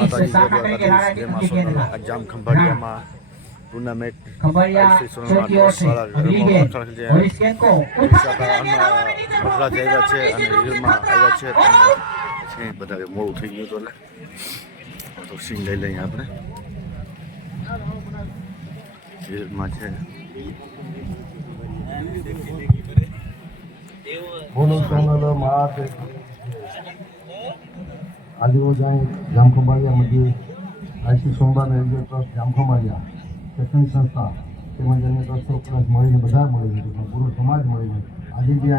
માતાજી જય દ્વારકાધીશ જય મા સોનલ આ જામ ખંભાળિયામાં ટુર્નામેન્ટ ખંભાળિયા શ્રી સોનલમાં ચોકીઓ છે. શાળા અગલીબેન રમવા જે પોલીસ કેન્કો મધરાજ આવ્યા છે અને રીલમાં આવ્યા છે છે બધા મોડું થઈ ગયું હતું એટલે. તો સીન લઈ લઈએ આપણે. રીલમાં છે. બોલો સોનલ મહાદેવ આજે હું જાય જામખંભાળિયા મધ્યે આઈસી સોમવાર રેલવે ટ્રસ્ટ જામખંભાળિયા શૈક્ષણિક સંસ્થા તેમજ અન્ય ટ્રસ્ટો પ્લસ મળીને બધા મળીને છે પૂરો સમાજ મળીને આજે જે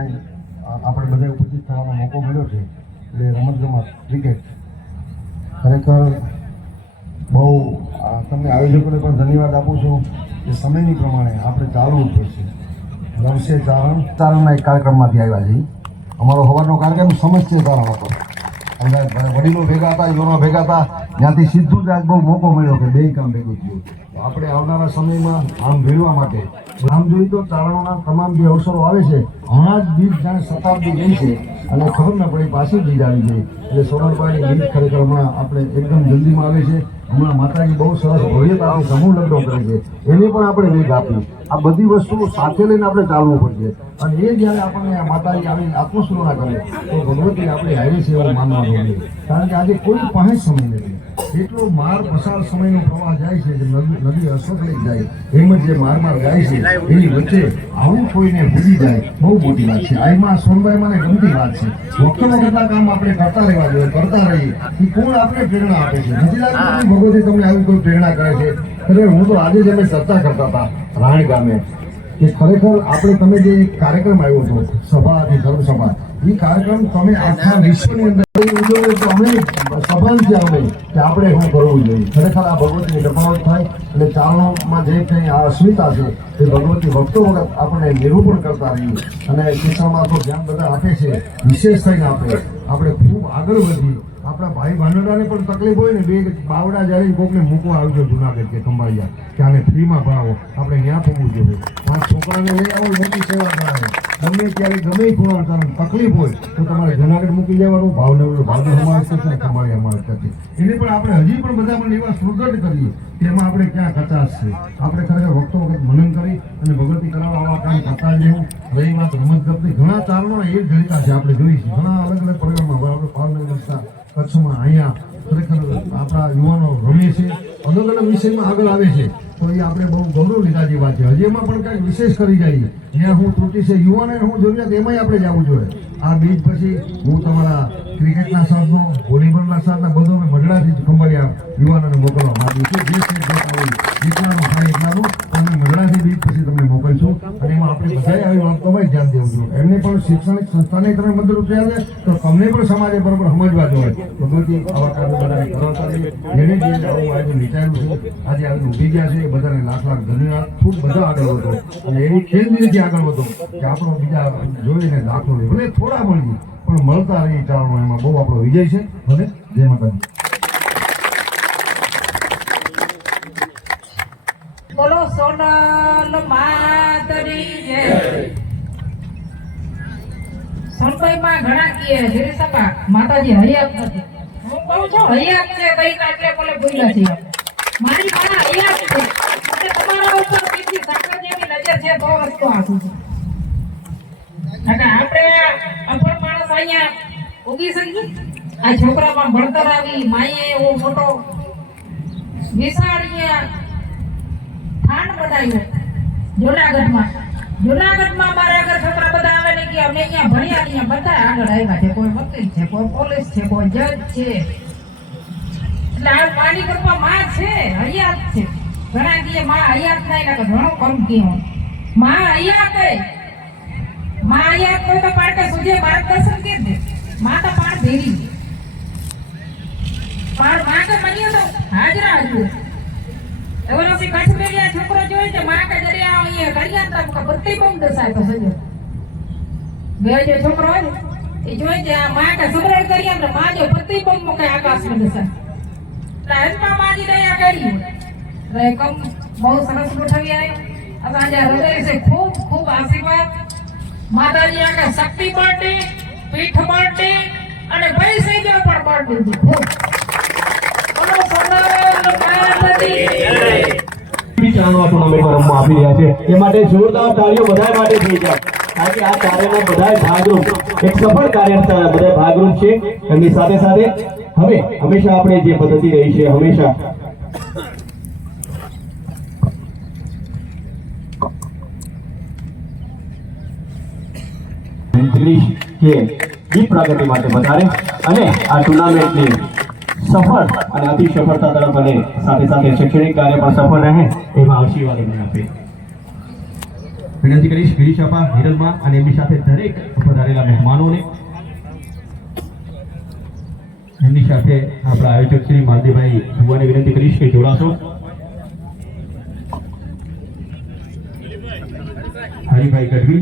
આપણે બધા ઉપસ્થિત થવાનો મોકો મળ્યો છે, એટલે રમતગમત, ક્રિકેટ ખરેખર બહુ તમને આયોજકોને પણ ધન્યવાદ આપું છું કે સમયની પ્રમાણે આપણે ચાલવું પડશે રમશે ચારણ. ચારણના એક કાર્યક્રમમાંથી આવ્યા છે અમારો હવાનો કાર્યક્રમ સમજશે ચારણ હતો. વડીલો ભેગા હતા યુવાનો ભેગા હતા. ત્યાંથી સીધું જ આજ બહુ મોકો મળ્યો કે બે કામ ભેગું થયું. આપણે આવનારા સમયમાં આમ ભેળવા માટે. આમ જોઈએ તો તારણોના તમામ જે અવસરો આવે છે હમણાં જ બીજ જાણે શતાબ્દી ગઈ છે અને ખબર ન પડી પાછી બીજ આવી ગઈ. એટલે સોનલભાઈની બીજ ખરેખર હમણાં આપણે એકદમ જલ્દીમાં આવે છે. હમણાં માતાજી બહુ સરસ ભવ્યતાથી સમૂહ લગ્નો કરે છે. એને પણ આપણે વેગ આપી આ બધી વસ્તુઓ સાથે લઈને આપણે ચાલવું પડશે. અને એ જ્યારે આપણને માતાજી આવીને આત્મસ્મરણા કરે, તો ભગવતી આપણે હારે સેવા માનવાનું કારણ કે આજે કોઈ પાસે સમય નથી. એટલો માર પસાર સમયનો પ્રવાહ જાય છે નદી અશ્વત જાય. એમ જ જે માર માર ગાય છે. એની વચ્ચે આવું કોઈને ભૂલી જાય. બહુ મોટી વાત છે. આમાં સોનભાઈ મને ગમતી વાત છે. વખતો કેટલા કામ આપણે કરતા રહેવા જોઈએ, કરતા રહીએ. એ કોણ આપણે પ્રેરણા આપે છે? નથી ભગવતી તમને આવી કોઈ પ્રેરણા કરે છે? ખરેખર હું તો આજે જ અમે ચર્ચા કરતા હતા, રાણ ગામે, કે ખરેખર આપણે તમે જે કાર્યક્રમ આવ્યો હતો, સભા હતી ધર્મ સભા એ કાર્યક્રમ તમે આખા વિશ્વની અંદર તો છે અમે કે આપણે શું કરવું જોઈએ ખરેખર આ ભગવતીની તફાવત થાય અને ચારણોમાં જે કંઈ આ અસ્મિતા છે એ ભગવતી વખતો વખત આપણે નિરૂપણ કરતા રહીએ. અને શિક્ષણમાં તો ધ્યાન બધા આપે છે. વિશેષ થઈને આપણે આપણે ખૂબ આગળ વધીએ આપણા ભાઈ ભાંડોળાને પણ તકલીફ હોય ને બે બાવડા જ્યારે કોકને મૂકવા આવજો જુનાગઢ કે ખંભાળિયા. કે આને ફ્રીમાં ભણાવો આપણે ત્યાં પૂગવું જોઈએ પાંચ છોકરાને લઈ આવો મોટી સેવા કરાવે ગમે ત્યારે ગમે ખૂણા તમને તકલીફ હોય તો તમારે જુનાગઢ મૂકી જવાનું ભાવનગર ભાવનગર અમારે થશે તમારી અમારે થશે એને પણ આપણે હજી પણ બધા પણ એવા સુદૃઢ કરીએ એમાં આપણે ક્યાં કચાશ છે. આપણે ખરેખર વખતો વખત મનન કરી અને ભગવતી કરાવવા આવા કામ કરતા જેવું રહી વાત રમત ગમતી ઘણા ચારણો એ જ જડિતા છે આપણે જોઈ છીએ ઘણા અલગ અલગ પ્રોગ્રામમાં આપણે ભાવનગર કચ્છમાં અહીંયા ખરેખર આપણા યુવાનો રમે છે. અલગ અલગ વિષયમાં આગળ આવે છે. તો એ આપણે બહુ ગૌરવ લીધા જેવા છે. હજી એમાં પણ કાંઈક વિશેષ કરી જઈએ જ્યાં હું ત્રુટિ છે. યુવાને હું જરૂરિયાત એમાંય આપણે જવું જોઈએ. આ બીજ પછી હું તમારા ક્રિકેટના સાધનો, વોલીબોલના સાધના બધો અમે જ ખંભાળિયા યુવાનોને મોકલવા માંગુ છું. જે સ્ટેટ હોય. જેટલાનું થાય એટલાનું અમે મજડાથી બીજ પછી તમને મોકલશું. અને એમાં આપણે બધાએ આવી બાબતોમાં જ ધ્યાન દેવું જોઈએ. એમને પણ શૈક્ષણિક સંસ્થાને તમે મદદરૂપ થયા છે, તો તમને પણ સમાજે બરોબર સમજવા જોઈએ. ભગવતી આવા કાર્યો બધાને કરવા ચાલીએ જેને જે આવું આજે વિચાર્યું છે, આજે આવીને ઊભી ગયા છે, એ બધાને લાખ લાખ ધન્યવાદ. ખૂબ બધા આગળ વધો અને એવી ખેલદિલીથી આગળ વધો. કે આપણો બીજા જોઈને દાખલો લે ભલે થોડા મળીએ, પણ મળતા રહી ચાલનો એમાં બહુ આપણો વિજય છે. ભલે. જય માતાજી. બોલો, સોનલ માતરી જય. સોનભાઈ ઘણા કીએ હેરી સભા માતાજી હરિયાપ નથી. હું કહું છું હયાત છે, કઈ એટલે બોલે ભૂલ્યા છે મારી માં હયાત છે એટલે તમારા ઉપર કેટલી સાકર જેવી નજર આપું છે અને આપણે અપર માણસ અહીંયા ઉગી શકીએ આ છોકરામાં ભણતર આવી, માએ એવો મોટો વિશાળ ખાંડ બનાવ્યો જુનાગઢમાં. જુનાગઢમાં મારા આગળ છોકરા બધા આવે ને કે અમે અહીંયા ભણ્યા અહીંયા બધા આગળ આવ્યા છે. કોઈ વકીલ છે, કોઈ પોલીસ છે, કોઈ જજ છે. એટલે આ પાણી કરવા માં છે, હયાત છે. ઘણા કીએ, માં, હયાત થાય ને ઘણો કમ કીધું માં અહીંયા કરે માં અહીંયા હોય તો પાડકે સુજે માર્ગદર્શન કે દે માં તો પાડ દેરી પાડમાં કે મનીયો તો હાજરા હાજર એવો નથી કાશ્મીરી આ છોકરો જોઈ છે માં કે દરિયા અહીંયા કરિયા કે બત્તી બમ દસાય તો સજો. બે જે છોકરો હોય ને, એ જોઈ છે આ માં કે સમરણ કરીએ ને માં જો બત્તી બમ મૂકે આકાશમાં દસાય. રાજમાં માજી દયા કરી. રે કમ બહુ સરસ ગોઠવી આવી અને હૃદયથી ખૂબ ખૂબ આશીર્વાદ. માતાજી આગળ શક્તિ માટે પીઠ માટે અને પૈસે પણ માટે આપી એ માટે જોરદાર તાળીઓ બધા માટે થઈ કારણ કે આ કાર્યના બધા ભાગરૂપ, એક સફળ કાર્ય બધા ભાગરૂપ છે. સાથે સાથે હવે હંમેશા આપણે જે પદ્ધતિ રહી છે, હંમેશા ઇંગ્લિશ કે ડીપ પ્રગતિ માટે વધારે અને આ ટુર્નામેન્ટની સફળ અને અતિ સફળતા તરફ અને સાથે સાથે શૈક્ષણિક કાર્ય પણ સફળ રહે એવા આશીર્વાદ મને આપે. વિનંતી કરીશ ગિરીશ આપા હિરલમાં અને એમની સાથે દરેક પધારેલા મહેમાનોને. એમની સાથે આપણા આયોજક શ્રી માલદીભાઈ ભગવાને વિનંતી કરીશ કે જોડાશો. હરિભાઈ ગઢવી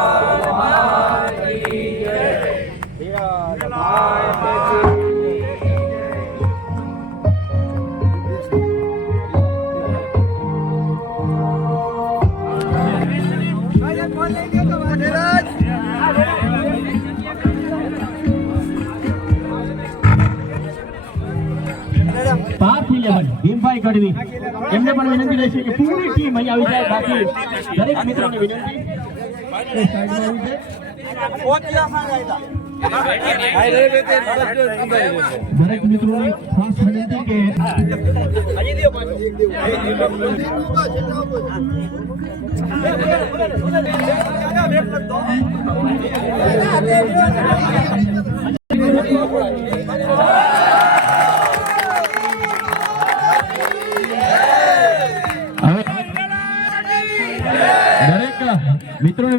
પાંચ ઇલેવન ભીમભાઈ ગઢવી. એમને પણ વિનંતી રહેશે કે પૂરી ટીમ અહીં આવી જાય. બાકી દરેક મિત્રોને વિનંતી. દરેક મિત્રોને ખાસ વિનંતી કે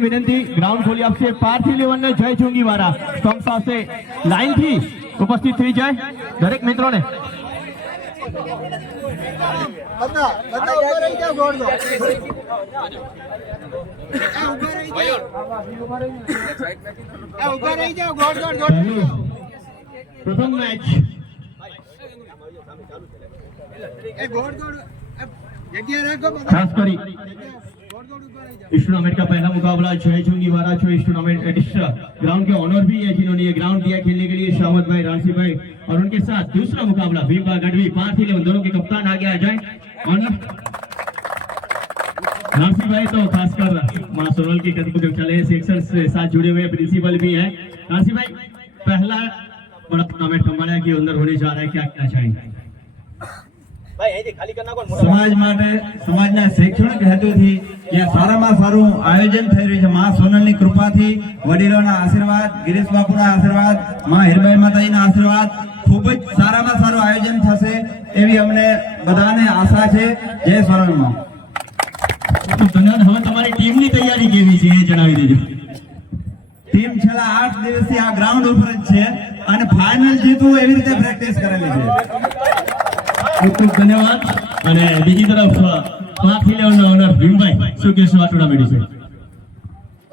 વિનંતી ગ્રાઉન્ડ ખોલી આપશે પાર્થિવ લેવલને જય ચુંગી વાળા સ્ટમ્પ પાસે લાઈનથી ઉપસ્થિત થઈ જાય દરેક મિત્રોને. પ્રથમ મેચ ખાસ કરી इस टूर्नामेंट का पहला मुकाबला जय चुंगी वाला जो इस टूर्नामेंट इस ग्राउंड के ऑनर भी है जिन्होंने ये ग्राउंड दिया खेलने के लिए शामत भाई राशि भाई, और उनके साथ दूसरा मुकाबला भीमबा गढ़वी पाँच इलेवन, दोनों के कप्तान आगे आ जाए ऑनर राशि भाई तो खासकर माँ सोनल के कदम के चले सेक्शन से साथ जुड़े हुए प्रिंसिपल भी है। राशि भाई, पहला बड़ा टूर्नामेंट हमारे के अंदर होने जा रहा है क्या क्या चाहेंगे સમાજ માટે સમાજના શૈક્ષણિક હેતુથી જે સારામાં સારું આયોજન થઈ રહ્યું છે. મા સોનલની કૃપાથી વડીલોના આશીર્વાદ ગિરીશ બાપુના આશીર્વાદ મા હીરબાઈ માતાજીના આશીર્વાદ ખૂબ જ સારામાં સારું આયોજન થશે એવી અમને બધાને આશા છે. જય સોનલમાં. હવે તમારી ટીમની તૈયારી કેવી છે એ જણાવી દેજો. ટીમ છેલ્લા આઠ દિવસથી આ ગ્રાઉન્ડ ઉપર જ છે અને ફાઇનલ જીતવું એવી રીતે પ્રેક્ટિસ કરેલી છે. ખૂબ ધન્યવાદ. અને બીજી તરફ પાંચ ઇલેવન ઓનર ભીમભાઈ. શું કહેશો આ વિશે?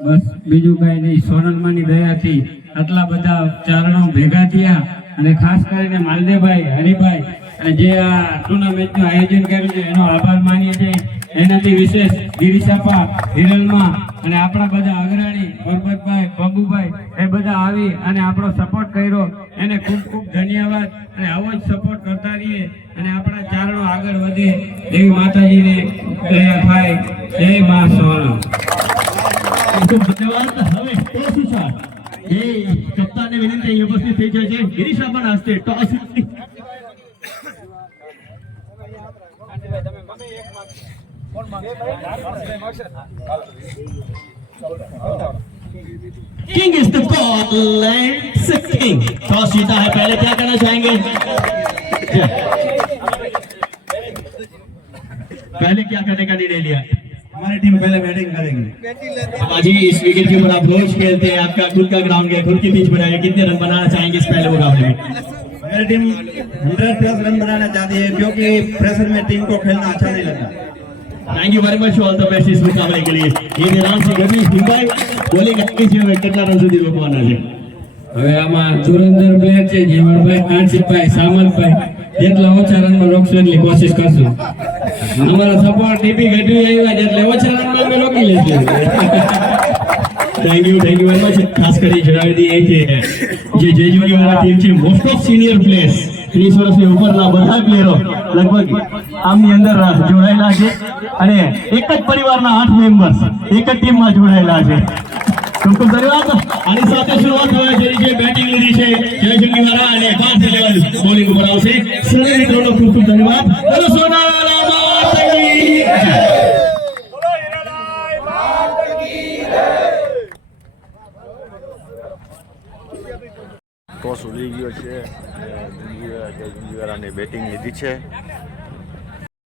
બસ, બીજું કઈ નહીં. સોનલમાની દયાથી આટલા બધા ચારણો ભેગા થયા. અને ખાસ કરીને માલદેવભાઈ, હરિભાઈ અને જે આ ટુર્નામેન્ટનું આયોજન કર્યું છે, એનો આભાર માનીએ છીએ. એનાથી વિશેષ ગિરીશાપા હિરલમાં અને આપણા બધા અગ્રણી, પરબતભાઈ બાબુભાઈ એ બધા આવી અને આપણો સપોર્ટ કર્યો. એને ખૂબ ખૂબ ધન્યવાદ અને આવો જ સપોર્ટ કરતા રહીએ અને આપણા ચારણો આગળ વધે એવી માતાજીને થાય જય મા સોનલ ધન્યવાદ. હવે ટોસ એ કપ્તાનને વિનંતી ઉપસ્થિત થઈ જાય છે. ગિરીશ હસ્તે toss. King is the call and king toss जीता है पहले क्या करना चाहेंगे? पहले क्या करने का निर्णय लिया? हमारी टीम पहले बैटिंग करेगी। बाजी इस विकेट के ऊपर आप रोज खेलते हैं आपका खुद का ग्राउंड है खुद की पिच बनाएँगे कितने रन बनाना चाहेंगे इस पहले मुकाबले में? मेरी टीम हंड्रेड प्लस रन बनाना चाहती है क्योंकि प्रेशर में टीम को खेलना अच्छा नहीं लगता thank you very much all the best इस मुकाबले के लिए ये निराश से गभी हिंबाई બોલિંગ આપી છે હવે કેટલા રન સુધી રોકવાના છે હવે આમાં ધુરંધર પ્લેયર છે જેવણભાઈ કાંચીભાઈ સામલભાઈ જેટલા ઓછા રનમાં રોકશો એટલી કોશિશ કરશું અમારા સપોર્ટ ટીપી ગઢવી આવ્યા છે એટલે ઓછા રનમાં અમે રોકી લઈશું Thank you thank you very much ખાસ કરી જણાવી દઈએ કે જે જેજુરી વાળા ટીમ છે મોસ્ટ ઓફ સિનિયર પ્લેયર્સ ત્રીસ વર્ષની ઉપરના બધા પ્લેયરો લગભગ આમની અંદર જોડાયેલા છે. અને એક જ પરિવારના આઠ મેમ્બર્સ એક જ ટીમમાં જોડાયેલા છે. ખૂબ ખૂબ ધન્યવાદ. આની સાથે શરૂઆત થવા જઈ છે. બેટિંગ લીધી છે જયશંકર વાળા અને પાંચ લેવલ બોલિંગ ઉપર આવશે. મિત્રોનો ખૂબ ખૂબ ધન્યવાદ. બોલો સોનાવાલા માતાજી જય. ટોસ ઉડી ગયો છે જુંજીવાળાની બેટિંગ લીધી છે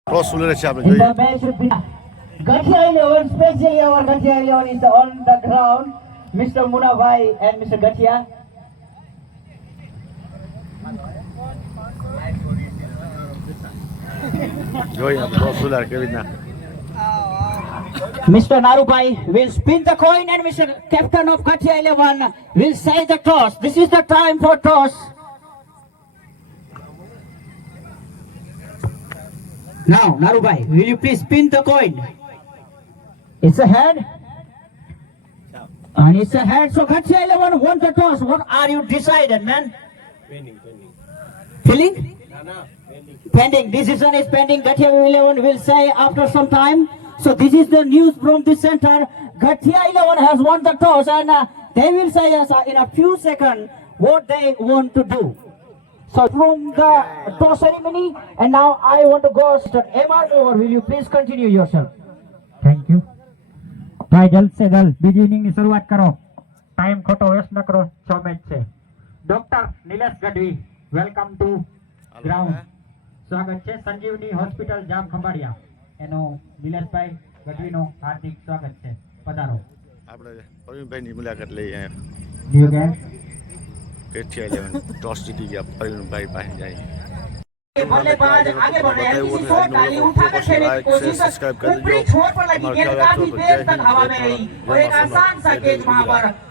ટોસ ઉડે છે આપણે જોઈએ Gatia 11, especially our Gatia 11 is on the ground. Mr. Munabhai and Mr. Gatia. જોઈએ ટોસ ઉડાડ કેવી રીતના Mr. Narubai will spin the coin and Mr. Captain of Gatia 11 will say the toss. This is the time for toss. Now, Narubai, will you please spin the coin? It's a head. And it's a head, so Gatia 11 won the toss. What are you decided, man? Feeling? Pending. Decision is pending. Gatia 11 will say after some time. So this is the news from the center. Gatia 11 has won the toss and uh, they will say us uh, in a few seconds what they want to do. So from the toss ceremony and now I want to go to MR over. Will you please continue yourself? Thank you ભાઈ જલ્દ સે જલ્દ બીજી ઇનિંગની શરૂઆત કરો time ખોટો waste ન કરો છ મેચ છે doctor Nilesh Gadhvi welcome to ground સ્વાગત છે સંજીવની હોસ્પિટલ જામ ખંભાળિયા એનો નિલેશભાઈ ગઢવીનો હાર્દિક સ્વાગત છે પધારો આપણે પ્રવીણભાઈની મુલાકાત લઈએ ન્યુ ગેમ કેઠિયા ઇલેવન ટોસ જીતી ગયા પ્રવીણભાઈ પાસે જાય बल्लेबाज आगे बढ़